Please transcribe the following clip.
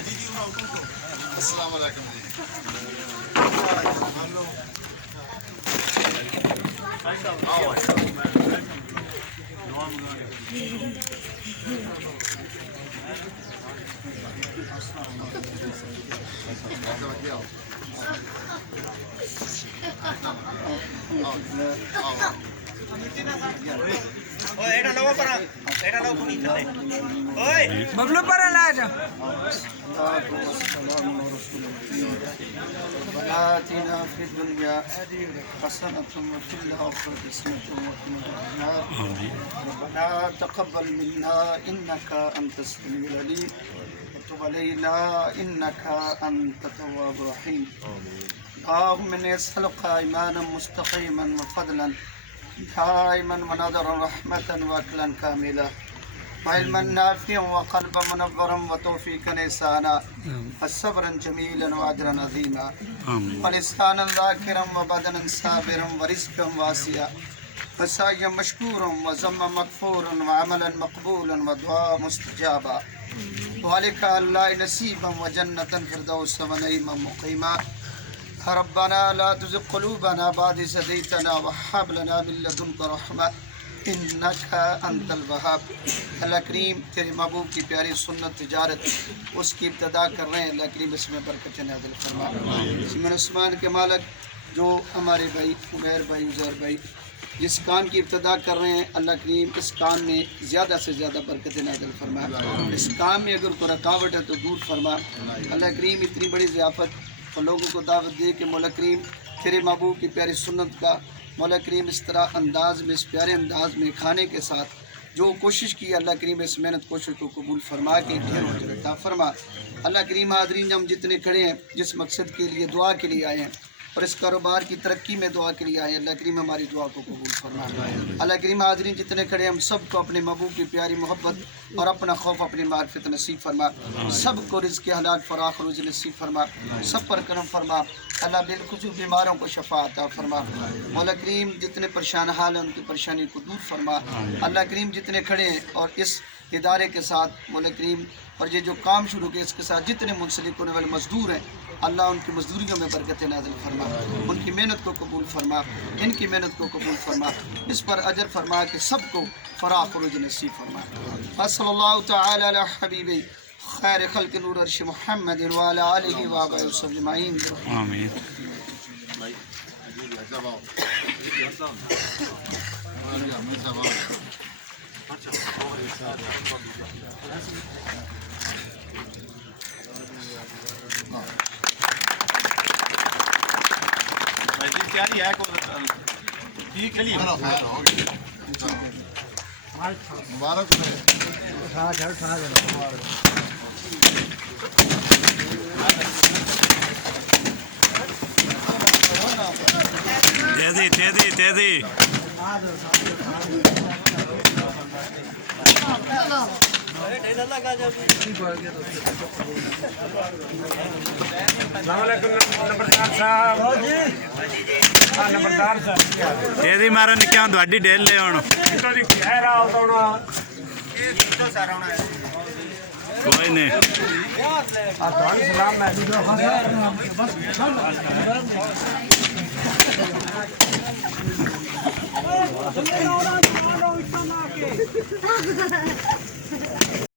अस्सलाम वालेकुम जी। बबलू पर लाज आतिना फी दुनिया हसनतुम व फिल आखिरति हसनतुम व क़िना अज़ाबन रब्बना तक़ब्बल मिन्ना इन्नका अंतस समीउल अलीम व तुब अलैना इन्नका अंतत तव्वाबुर रहीम। اللهم إني أسألك إيمانا مستقيما وفضلا دائما ونظرا رحمة وأكلا كاملا وعلما نافعا وقلبا منورا وتوفيقا إحسانا وصبرا جميلا وأجرا عظيما ولسانا ذاكرا وبدنا صابرا ورزقا واسعا وسعيا مشكورا وذما مغفورا وعملا مقبولا ودعاء مستجابا وعليك الله نصيبا وجنة الفردوس ونعيما مقيما ربنا لا تزغ قلوبنا بعد إذ هديتنا وهب لنا من لدنك رحمة इन्नका अंतल वहाब। अल्लाह करीम तेरे महबूब की प्यारी सुन्नत तिजारत उसकी इब्तदा कर रहे हैं। अल्लाह करीम इसमें बरकत नाज़िल फरमा। ज़मीन आसमान के मालिक जो हमारे भाई उमैर भाई उज़ैर भाई जिस काम की इब्तदा कर रहे हैं, अल्लाह करीम इस काम में ज़्यादा से ज़्यादा बरकत नाज़िल फरमा। इस काम में अगर कोई रुकावट है तो दूर फरमा। अल्लाह करीम इतनी बड़ी ज़ियाफ़त और लोगों को दावत दे कि मौला करीम तेरे महबूब की प्यारी सुन्नत का मौला करीम इस तरह अंदाज में, इस प्यारे अंदाज में खाने के साथ जो कोशिश की, अल्लाह करीम इस मेहनत कोशिश को कबूल फरमा के ढेर होता फरमा। अल्लाह करीम हाज़रीन हम जितने खड़े हैं जिस मकसद के लिए दुआ के लिए आए हैं और इस कारोबार की तरक्की में दुआ के लिए आए हैं, अल्लाह करीम हमारी दुआ को कबूल फरमा। अल्लाह करीम हाज़रीन जितने खड़े हम सबको अपने महबूब की प्यारी मोहब्बत और अपना खौफ अपनी मार्फत नसीब फरमा। सबको रिज़्क़ हलाल फराख रोज़ नसीब फरमा। सब पर करम फरमा। अल्लाह बिलखुसूस बीमारों को शफा अता फरमा। मौला करीम जितने परेशान हाल हैं उनकी परेशानी को दूर फरमा। अल्लाह करीम जितने खड़े हैं और इस इदारे के साथ मौला करीम और ये जो काम शुरू किया इसके साथ जितने मुंसलिक होने वाले मजदूर हैं, अल्लाह उनकी मजदूरियों में बरकत नाज़िल फरमा। उनकी मेहनत को कबूल फरमा। इनकी मेहनत को कबूल फरमा। इस पर अजर फरमा के सबको फराख रुज़ नसीब फरमा। सल्लल्लाहु तआला अला हबीबी खैर खल्क़ नूर अर्श मुहम्मद व अला आलिहि व असहाबिहि अजमईन आमीन। तैयारी है ठीक है मुबारक तेजी तेजी तेजी तेजी मारो निक्या थोड़ी डेल ले कोई नहीं